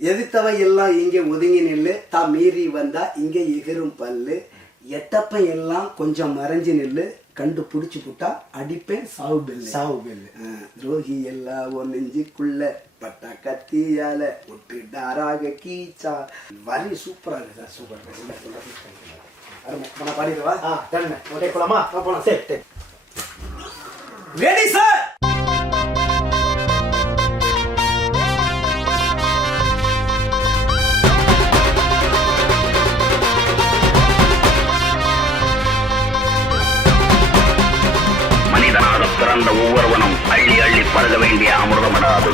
எதிர்த்தவன் எல்லாம் இங்கே ஒதுங்கி நில்லு, தான் மீறி வந்தா இங்கே எகிரும் பல்லு. எட்டப்பன் எல்லாம் கொஞ்சம் மறைஞ்சு நில்லு, கண்டு பிடிச்சி புட்டா அடிப்பேன் சாவு பெல்லு. சாவு பெல்லு. துரோகி எல்லாம் ஒரு நெஞ்சுக்குள்ள பட்டா கத்தியால ஒட்டு டாராக கீச்சா. வரி சூப்பரா இருக்கு சார். சூப்பர் பாடிடுவா. போலாமா? போலாம். சரி ரெடி சார். மனிதனாக பிறந்த ஒவ்வொருவனும் அள்ளி அள்ளி பருக வேண்டிய அமிர்தமடாது.